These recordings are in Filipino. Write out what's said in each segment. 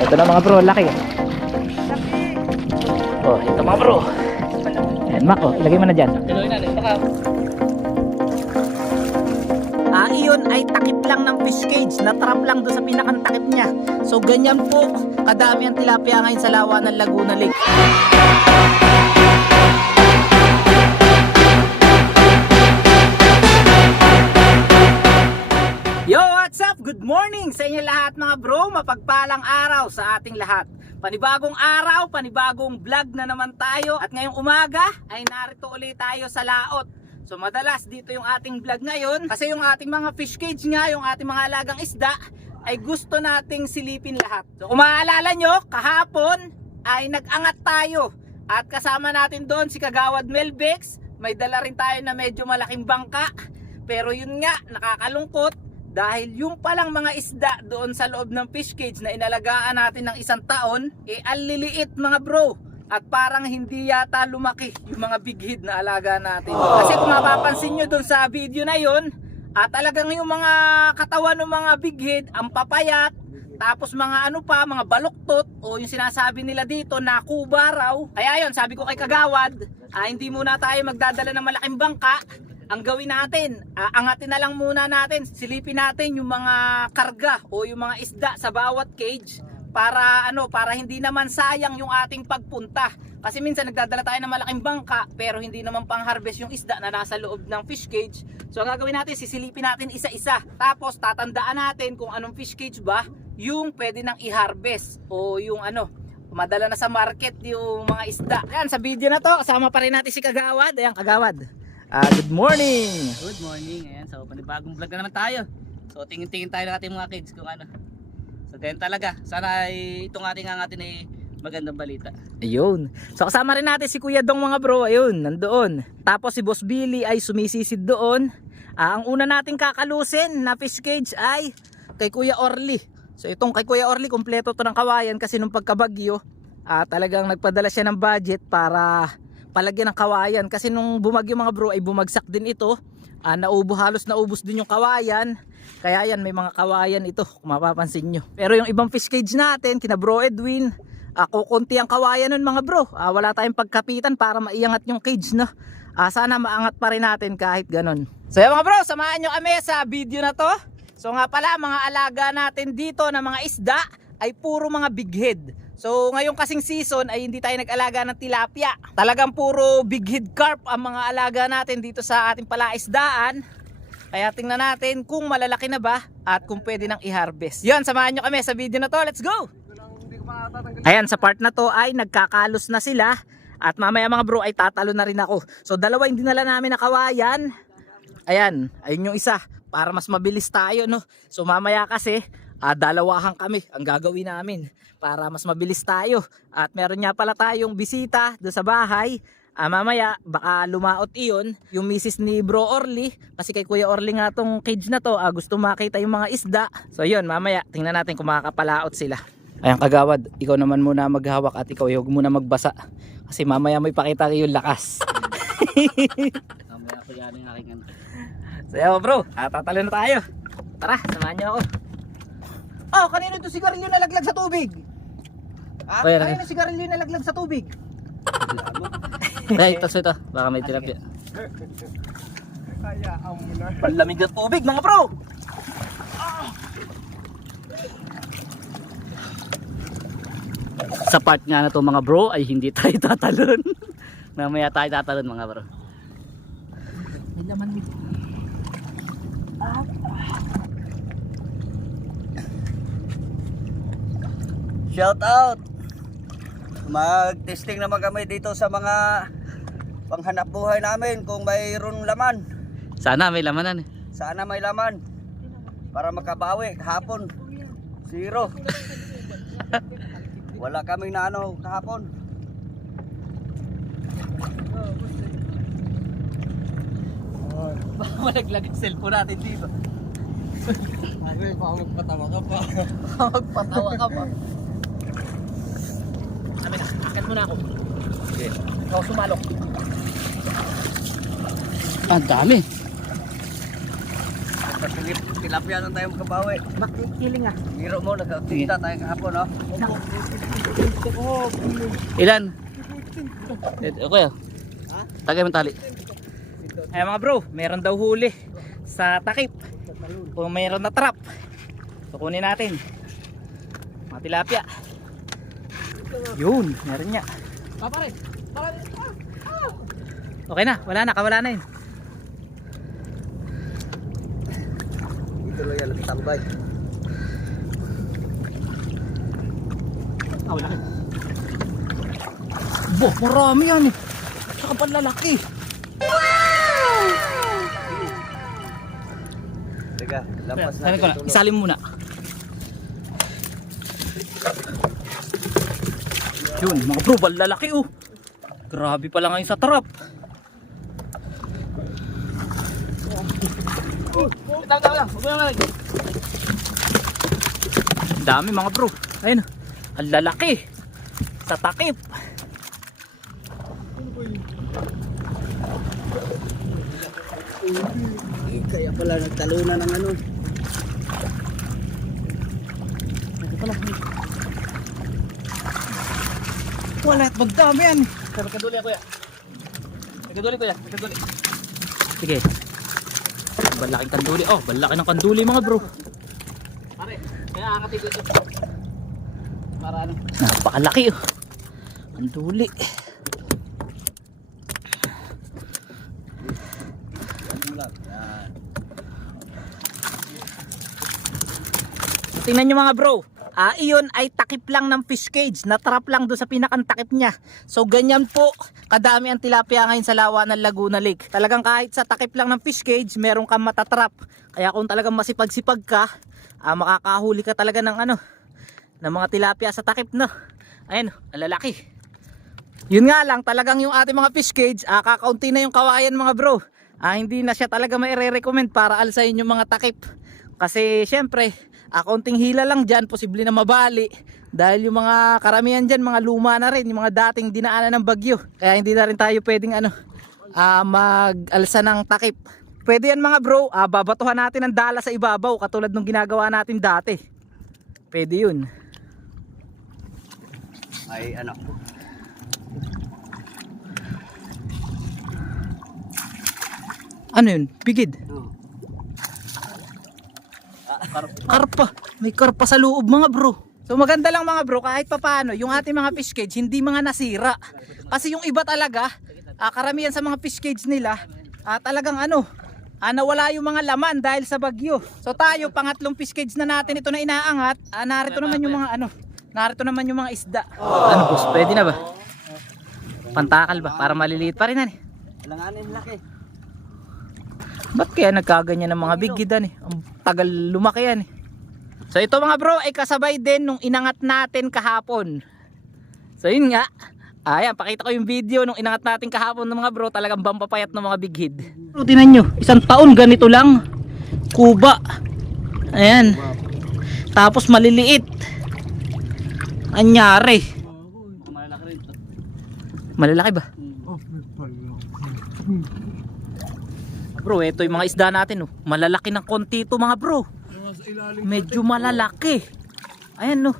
Ito na mga bro, laki. Oh, ito mga bro. Ayan, Mac, oh, ilagay mo na dyan. Iyon ay takip lang ng fish cage, na-trap lang doon sa pinakang takip niya. So ganyan po kadami ang tilapia ngayon sa lawa ng Laguna Lake. Yo, what's up? Good morning sa inyo lahat mga bro. Mapagpalang araw sa ating lahat. Panibagong araw, panibagong vlog na naman tayo. At ngayong umaga ay narito ulit tayo sa laot. So madalas dito yung ating vlog ngayon kasi yung ating mga fish cage nga, yung ating mga alagang isda ay gusto nating silipin lahat. So kung maaalala nyo, kahapon ay nag-angat tayo at kasama natin doon si Kagawad Melbex. May dala rin tayo na medyo malaking bangka, pero yun nga, nakakalungkot dahil yung palang mga isda doon sa loob ng fish cage na inalagaan natin ng 1 taon, ang liliit mga bro. At parang hindi yata lumaki yung mga big head na alaga natin. Kasi kung mapapansin nyo dun sa video na yun, talagang yung mga katawan ng mga big head, ang papayat, tapos mga ano pa, mga baluktot, o yung sinasabi nila dito na kuba raw. Kaya yun, sabi ko kay Kagawad, hindi muna tayo magdadala ng malaking bangka. Ang gawin natin, angatin na lang muna natin, silipin natin yung mga karga o yung mga isda sa bawat cage. Para hindi naman sayang yung ating pagpunta. Kasi minsan nagdadala tayo ng malaking bangka pero hindi naman pang-harvest yung isda na nasa loob ng fish cage. So ang gagawin natin, sisilipin natin isa-isa. Tapos tatandaan natin kung anong fish cage ba yung pwede nang i-harvest o yung madala na sa market yung mga isda. Ayan, sa video na to, kasama pa rin natin si Kagawad. Ayan, Kagawad. Good morning. Good morning. Ayan, so panibagong vlog na naman tayo. So tingin-tingin tayo ng ating mga kids kung ano. So ganyan talaga. Sana itong ating ay magandang balita. Ayun. So kasama rin natin si Kuya Dong mga bro. Ayun, nandoon. Tapos si Boss Billy ay sumisisid doon. Ang una nating kakalusin na fish cage ay kay Kuya Orly. So itong kay Kuya Orly, kompleto to ng kawayan kasi nung pagkabagyo, talagang nagpadala siya ng budget para palagyan ng kawayan. Kasi nung bumagyo mga bro ay bumagsak din ito. Halos naubos din yung kawayan. Kaya yan, may mga kawayan ito kung mapapansin nyo. Pero yung ibang fish cage natin, kina Bro Edwin, kukunti ang kawayan nun mga bro. Wala tayong pagkapitan para maiangat yung cage, no? Sana maangat pa rin natin kahit ganon. So yan mga bro, samahan nyo kami sa video na to. So nga pala, mga alaga natin dito na mga isda ay puro mga big head. So ngayong kasing season ay hindi tayo nag-alaga ng tilapia. Talagang puro big head carp ang mga alaga natin dito sa ating palaisdaan. Kaya tingnan natin kung malalaki na ba at kung pwede nang i-harvest. Yan, samahan nyo kami sa video na to. Let's go! Ayan, sa part na to ay nagkakalos na sila. At mamaya mga bro ay tatalo na rin ako. So dalawa yung dinala namin na kawayan. Ayan, ayun yung isa. Para mas mabilis tayo, no? So mamaya kasi dalawahan kami ang gagawin namin para mas mabilis tayo. At meron nga pala tayong bisita doon sa bahay. Mamaya baka lumaot iyon yung misis ni Bro Orly. Kasi kay Kuya Orly nga tong cage na to, gusto makita yung mga isda. So yun, mamaya tingnan natin kung makakapalaot sila. Ayan Kagawad, ikaw naman muna maghawak at ikaw huwag muna magbasa. Kasi mamaya may pakita yung lakas. Mamaya ko yan ang aking So yun bro, tatalo na tayo. Tara, samahan niyo ako. Kanino ito sigarilyo nalaglag sa tubig? Kanino sigarilyo nalaglag sa tubig? Ay, ito. Baka may tilapia. Panlamig ng tubig mga bro. Sa part nga na to mga bro ay hindi tayo tatalon. Mamaya tayo tatalon mga bro. May laman nito. Shout out! Mag-testing naman kami dito sa mga panghanap buhay namin kung mayroon laman. Sana may lamanan eh. Sana may laman para makabawi. Kahapon 0. Wala kami na kahapon. Baka malaglag ang cellphone natin dito. Baka magpatawa ka pa. Magpatawa ka pa. Sabi na, akit muna ako. Okay. Ikaw sumalok. Ang dami. Sa tilapia lang tayo makabawi. Makikiling ah. Biro mo, nagkakita tayo kahapon, no? Ilan? Okay. Tagay mo tali. Ay mga bro, meron daw huli sa takip. Kung meron na trap, so kunin natin. Mga tilapia. Yun, meron niya. Pare. Okay na, wala na, kawala na yun. Dito lang yan, nakitambay. Wala na. Boh, marami yan eh. Saka panlalaki. Teka, lampas Sabi ko na, natin. isalim muna. Yun, mga bro, lalaki oh. Grabe pala ngayon sa trap. Ang dami mga bro. Ayun, ang lalaki sa takip. Kaya pala nagtalunan ng ano. Wala at magdami yan. Magkaduli ako ya. Magkaduli ko ya. Magkaduli. Sige. Balaking kanduli. Oh, balaki ng kanduli mga bro. Pare, kaya angkat ito. Para ano? Napakalaki oh. Kanduli. Tingnan nyo mga bro. Iyon ay takip lang ng fish cage. Natrap lang doon sa pinakang takip niya. So ganyan po kadami ang tilapia ngayon sa lawa ng Laguna Lake. Talagang kahit sa takip lang ng fish cage, meron kang matatrap. Kaya kung talagang masipag-sipag ka, makakahuli ka talaga ng ano, ng mga tilapia sa takip, no. Ayun, ang lalaki. Yun nga lang, talagang yung ating mga fish cage, kakaunti na yung kawayan mga bro. Hindi na siya talaga maire-recommend para alsayin yung mga takip. Kasi syempre, kaunting hila lang dyan, posible na mabali. Dahil yung mga karamihan dyan, mga luma na rin, yung mga dating dinaanan ng bagyo. Kaya hindi na rin tayo pwedeng mag-alsa ng takip. Pwede yan mga bro, babatuhan natin ang dala sa ibabaw, katulad nung ginagawa natin dati. Pwede yun. Ay ano. Ano yun? Bigid? Karpa. May karpa sa loob mga bro. So maganda lang mga bro, kahit papaano yung ating mga fish cage hindi mga nasira. Kasi yung iba talaga, karamihan sa mga fish cage nila, talagang nawala yung mga laman dahil sa bagyo. So tayo, pangatlong fish cage na natin ito na inaangat. Narito naman yung mga narito naman yung mga isda. Ano boss, pwede na ba? Pantakal ba? Para maliliit pa rin yan eh. Alanganin laki. Ba't kaya nagkaganyan ng mga bigidan eh? Ang tagal lumaki yan eh. So ito mga bro ay kasabay din nung inangat natin kahapon. So yun nga. Ayan, pakita ko yung video nung inangat natin kahapon ng mga bro. Talagang bampapayat ng mga bighid. Bro, tinan nyo. Isang taon ganito lang. Kuba. Ayan. Tapos maliliit. Anyari. Malalaki rin ito. Malalaki ba? Bro, ito yung mga isda natin oh. Malalaki ng konti ito mga bro. Medyo malalaki. Ayan no.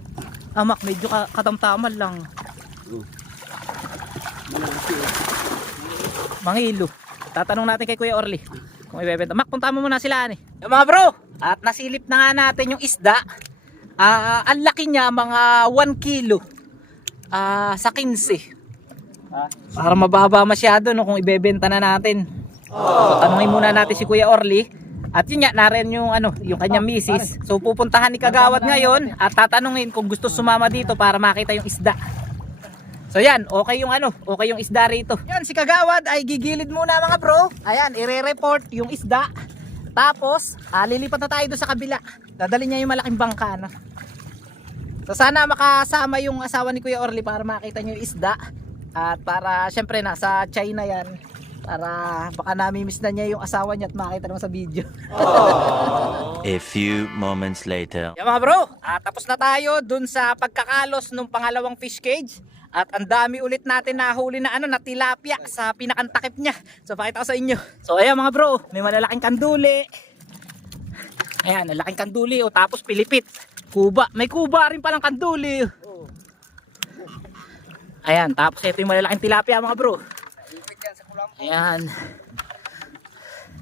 Amak, medyo katamtaman lang. Mangilo. Tatanong natin kay Kuya Orly kung ibebenta. Mak, punta mo muna sila ani. Yung mga bro, at nasilip na nga natin yung isda. Ang laki niya mga 1 kilo. Sa 15. Para mababa masyado no kung ibebenta na natin. So tanungin muna natin si Kuya Orly. At yun nga, narin yung yung kanyang misis. So pupuntahan ni Kagawad ngayon at tatanungin kung gusto sumama dito para makita yung isda. So yan, okay yung isda rito. Yan, si Kagawad ay gigilid muna mga bro. Ayan, ire-report yung isda. Tapos, lilipat na tayo doon sa kabila. Dadali niya yung malaking bangka na. So sana makasama yung asawa ni Kuya Orly para makita niyo yung isda. At para syempre nasa China yan. Para baka nami-miss na niya yung asawa niya at makita naman sa video. A few moments later. Yan mga bro, tapos na tayo dun sa pagkakalos ng pangalawang fish cage. At ang dami ulit natin nahuli na na tilapia sa pinakantakip niya. So pakita ko sa inyo. So ayan mga bro, may malalaking kanduli. Ayan, ang laking kanduli o tapos pilipit. Kuba, may kuba rin palang kanduli. Ayan, tapos ito yung malalaking tilapia mga bro. Ayan.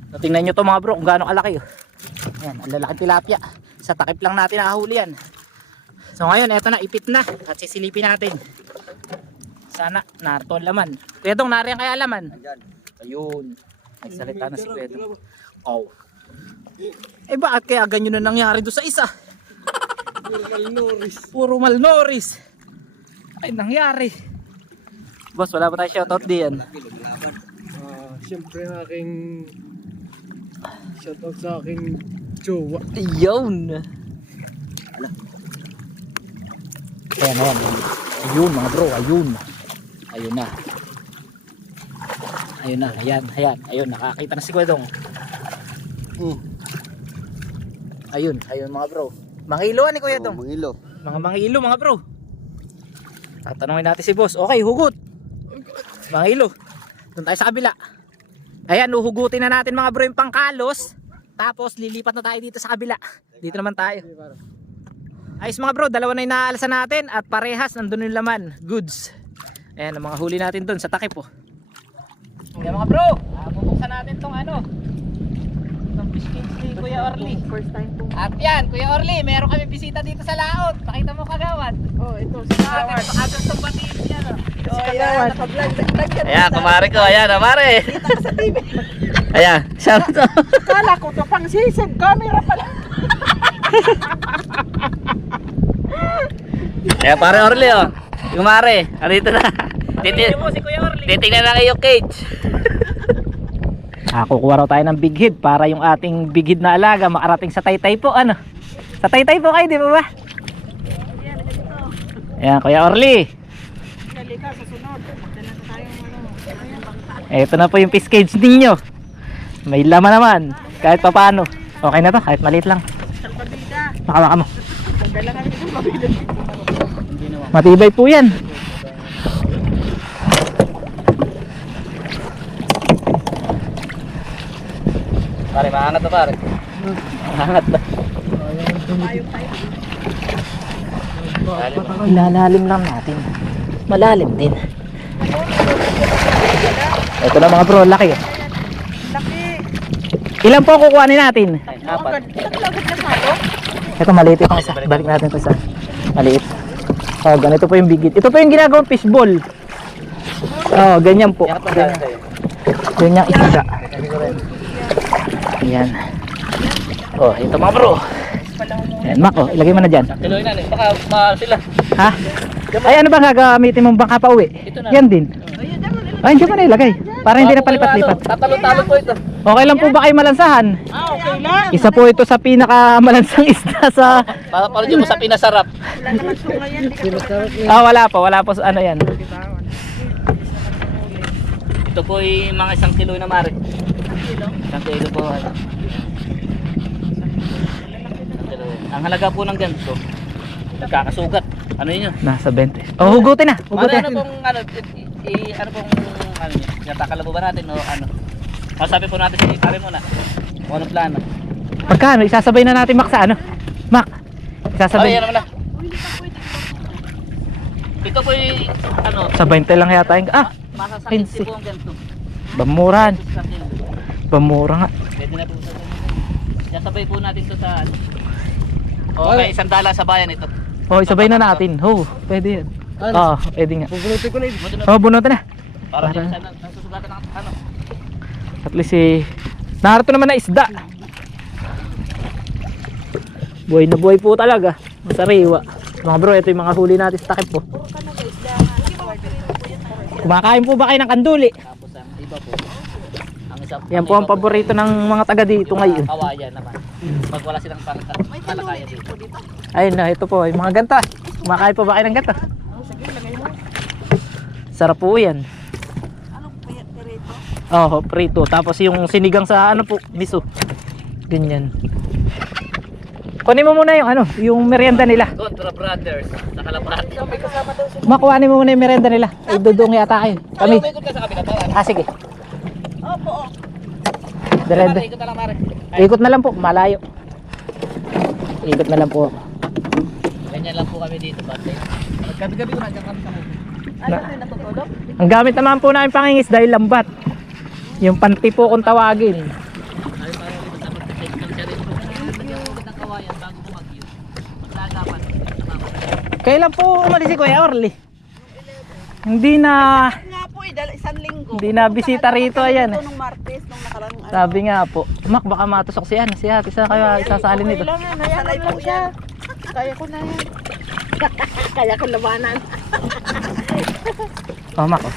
So, tingnan nyo to mga bro kung gaano kalaki. Ayan, ang lalaking tilapia. Sa takip lang natin nakahuli yan. So ngayon, eto na, ipit na. At sisilipin natin. Sana, narito ang laman. Kuya Dong, nariyan kaya laman? Ayun. Nagsalita na si Kuya Dong. Oh. Eh bakit kaya ganyan na nangyari doon sa isa? Puro malnoris. Ay nangyari. Boss, wala pa tayo shoutout diyan. Siyempre aking shoutout sa aking jowa. Ayun. Ayan. Ayun mga bro, ayun. Ayun na. Ayun, nakakita na si Kuya Dong. Ayun mga bro. Mangilo ni Kuya Dong. Mangilo. Mga mangilo mga bro. Tatanungin natin si boss. Okay, hugot. Mangilo. Doon tayo sa kabila. Ayan, uhugutin na natin mga bro yung pangkalos. Tapos lilipat na tayo dito sa kabila. Dito naman tayo. Ayos mga bro, dalawa na yung naalasan natin. At parehas, nandun yung laman. Goods. Ayan, ang mga huli natin doon sa takip po. Ayan mga bro, bubuksan natin tong itong fish cage ni Kuya Orly. First time po. At yan, Kuya Orly, meron kami bisita dito sa laot. Pakita mo kagawad. Oh, ito si Kagawad. Pakatong itong batiin niya. Si Kagawad. Ayan, kumare ko. Ayan, kumare. Ayan, shout out. Kala ko to pang sisig. Camera pala. Ayan, pare Orly, oh. Kumare, andito na. Titingnan na kayo cage. Kukuha raw tayo ng big head para yung ating big head na alaga makarating sa Taytay po. Ano? Sa Taytay po kayo, di ba ba? Ayan, Kuya Orly. Halika sa sunod. Ito na po yung fish cage ninyo. May laman naman. Kahit pa paano. Okay na to, kahit maliit lang. Maka mo. Matibay po yan. Pare, maangat na pare. Hangat ba? Ilalalim lang natin. Malalim din. Ito na mga bro, laki. Laki. Ilan po kukuhanin natin? Apat. Ito maliit itong isa. Balik natin ito sa maliit. Oh, ganito po yung bigit. Ito po yung ginagawang fishball. Oh, ganyan po. Ganyan isda. Ayan. Oh, ito mga bro. Ayan, Mac, oh, ilagay mo na dyan. Kiloy na, baka mahal sila. Ha? Ay, ano ba gagamitin mong bangka pa uwi? Yan din. Ay, dyan mo na ilagay. Para hindi na palipat-lipat. Tatalo-talo po ito. Okay lang po ba kayo malansahan? Okay lang. Isa po ito sa pinakamalansang isda sa... Para mo sa pinasarap. Wala po sa ano yan. Ito po ay mga 1 kilo na mare. 1 kilo po. Ang halaga po ng ganito, nagkakasugat. Ano yun yun? Nasa 20. Oh, hugutin na. Mare, Hugutin. ano pong, ano yun? Tatakala ba natin o ano? Masabi po natin si pare muna. Kung anong plano. Magkano? Isasabay na natin Mac sa ano? Mac, isasabay. Yan naman na. Ito po yung, ano, Sa 20 lang yata yung... masasakit 15. po ang ganito. Bamuran. Bamura nga. Pwede na po sa sasabay po natin ito sa ano. Okay, $1 sa bayan ito. Oh, isabay na natin. Oh, pwede yan. Oh, pwede nga. Bubunutin ko na ito. Oh, bunutin na. Para Para- din sa nasusugatan ng ano. At least narito naman na isda. Buhay na buhay po talaga. Masariwa. Mga bro, ito yung mga huli natin sa takip po. Kumakain po ba kayo ng kanduli? Tapos ang iba po. Ang isa Yan po ang paborito ng mga taga dito ngayon. Kawayan naman. Pag wala silang palakaya dito. Ayun na, ito po, yung mga ganto. Kumakain po ba kayo ng ganto? Sarap po yan. Oh, prito. Tapos yung sinigang sa ano po, miso. Ganyan. Kunin mo muna yung ano, yung merienda nila. Contra Brothers. Sa Kalapati. Makuhanin mo muna yung merienda nila. Ay, dudong yata kayo. Kami. Ay, ikot ka sa kabila. Tara. Sige. Opo. Direnda. Ikot na lang, Mare. Ikot na lang po, malayo. Ikot na lang po. Ganyan lang po kami dito. Gabi-gabi ko nandiyan kami sa kubo. Ay, kami natutulog? Ang gamit naman po namin pangingis dahil lambat. Yung panti po kung tawagin. Ay, parang dito sa mag-take lang siya rin po. Lagyan po ng kawayan bago bumagyo. Maglagapan. Kailan po umalis si Kuya Orly? Hindi na Nga po isang linggo. Hindi na bisita rito, ayan. Ito nung Martes, nung nakarang ano. sabi nga po. Mak, baka matusok si Ate. Isa kayo isasali nito. lang yan, sanay po siya. Kaya ko na yan. Kaya ko labanan. Oh, Mak. Oh.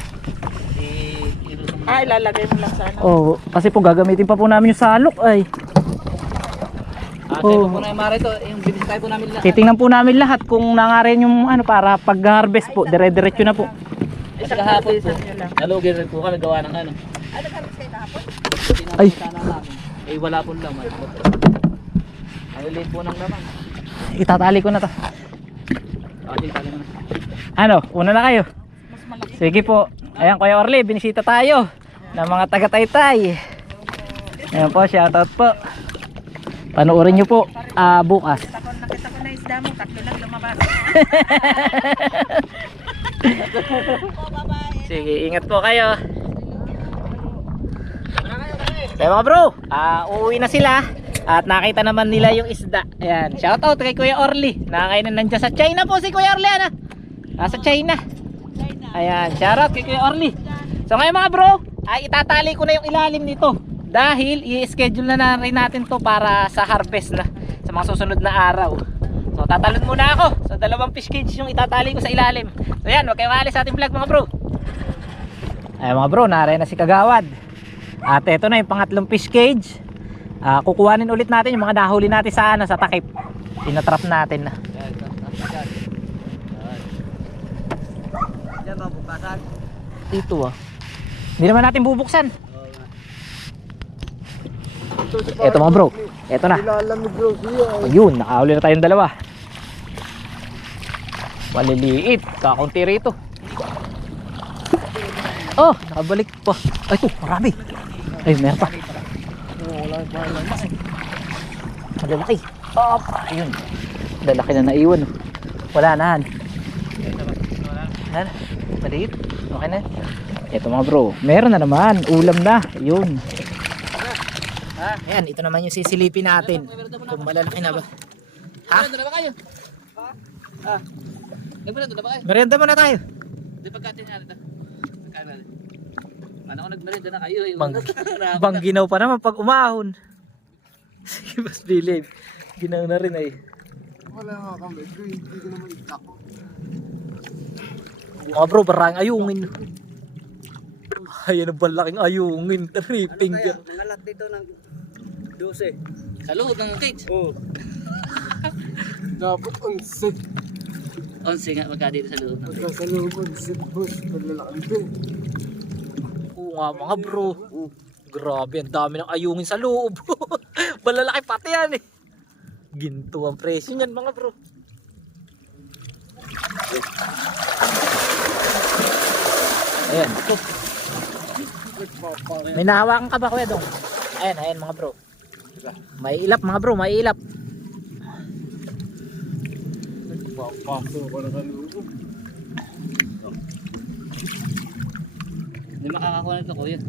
Ay, lalagay mo lang sana. Oh, kasi po gagamitin pa po namin yung salok ay. Tayo po na yung mara ito. Yung binisitay po namin lahat. Titingnan po namin lahat kung nangarin yung ano para pag-harvest po, dire-diretso na po. Kasi kahapon po, nalugin rin po kami gawa ng ano. Ay. Sana namin. Eh wala po laman. Ang liit po ng laman. Itatali ko na to. Kasi tali mo na. Ano, una na kayo. Sige po. Ayan Kuya Orly, binisita tayo ng mga taga-Taytay. Ayan po, shoutout po. Panoorin nyo po bukas. Nakita ko na isda mo, tatlo lang lumabas. Sige, ingat po kayo. Kaya mga bro, uuwi na sila. At nakita naman nila yung isda. Ayan, shoutout kay Kuya Orly. Nakakainan nandiyan sa China po si Kuya Orly. Ano? Nasa China. Ayan, shoutout kay Kuya Orly. So ngayon mga bro, itatali ko na yung ilalim nito. Dahil i-schedule na rin natin to para sa harvest na. Sa mga susunod na araw. So tatalon muna ako. So 2 fish cage yung itatali ko sa ilalim. So yan, huwag kayong maalis sa ating vlog mga bro. Ayan mga bro, nare na si Kagawad. At eto na yung pangatlong fish cage. Kukuhanin ulit natin yung mga nahuli natin sa sa takip. Tinatrap natin na. Diyan ba bukasan? Dito Hindi naman natin bubuksan. Eto mga bro, eto na. Ayun, nakahuli na tayong 2. Maliliit, kakunti rito. Oh, nakabalik po. Ay, marami. Ay, meron pa. Malalaki. Ayun. Lalaki na naiwan. Wala na. Wala na. Maliit. Okay na. Ito mga bro. Meron na naman. Ulam na. Ayun. Ayan. Ito naman yung sisilipin natin. Kung malalaki na ba. Ha? Merienda na ba kayo? Nagmerienda na ba kayo? Merienda muna tayo. Di pagkatin nga nito. Ano ko nagmerienda na kayo? Bang ginaw pa naman pag umahon. Sige, mas bilib. Ginaw na rin ay. Wala nga kami. Hindi ko naman itako. Mga bro, parang ayungin. Ayan ang balaking ayungin. Tripping ka. Nalat dito ng 12. Sa loob ng cage. Oo. Dapat 11. 11 nga magka dito sa loob. Sa loob 11 boss. Paglalaki din. Oo nga mga bro. Grabe, ang dami ng ayungin sa loob. Balalaki pati yan eh. Ginto ang presyo niyan mga bro. Ayan. May nahawakan ka ba Kuya Dong? Ayan mga bro. May ilap mga bro, may ilap. Papaso ko na sa loob. Hindi makakakuha nito kuya.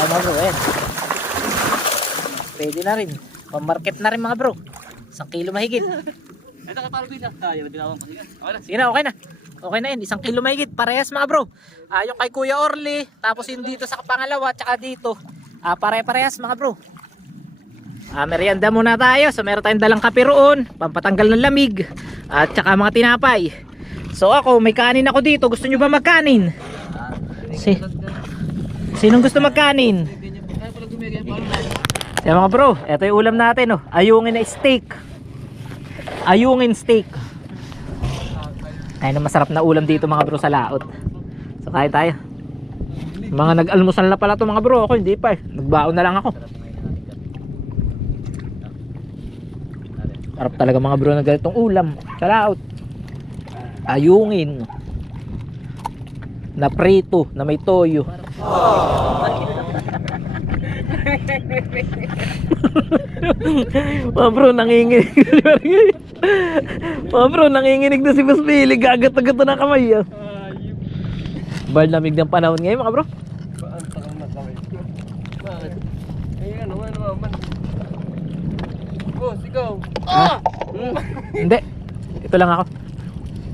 Ay mga bro, ayan. Pwede na rin. Pamarket na rin mga bro. 1 kilo mahigit. Ito kay Parvin na. Ayaw na dinawang ko. Sige. Okay na. Sige na, okay na. Okay na yun, 1 kilo mahigit. Parehas mga bro. Yung kay Kuya Orly, tapos yung dito sa pangalawa, tsaka dito. Pare-parehas mga bro. Merienda muna tayo. So meron tayong dalang kape roon, pampatanggal ng lamig, at tsaka mga tinapay. So ako, may kanin ako dito. Gusto nyo ba magkanin? Sinong gusto magkanin? Yan mga bro, ito yung ulam natin. Ayungin na steak. Ayungin steak. Ayun ang masarap na ulam dito mga bro sa laot. So kain tayo. Mga nag-almusal na pala to mga bro. Ako hindi pa eh. Nagbaon na lang ako. Sarap talaga mga bro ng ganitong ulam sa laot. Ayungin na prito na may toyo. Mga bro, nanginginig na si Barangay. Mga bro, nanginginig na si Boss Billy. Gagat-agat na kamay. Ah. Bal lamig ng panahon ngayon mga bro. Boss, ikaw. Hindi. Ito lang ako.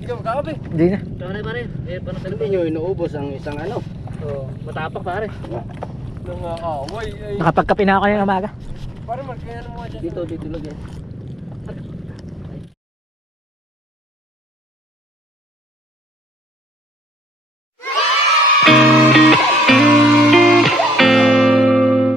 Ikaw magkakape. Hindi na. Pare. Paano Hindi nyo inuubos ang isang ano. Matapak pare. Nang away. Nakapagkape na ako ngayong umaga. Pare, magkaya mo dyan. Dito lagyan.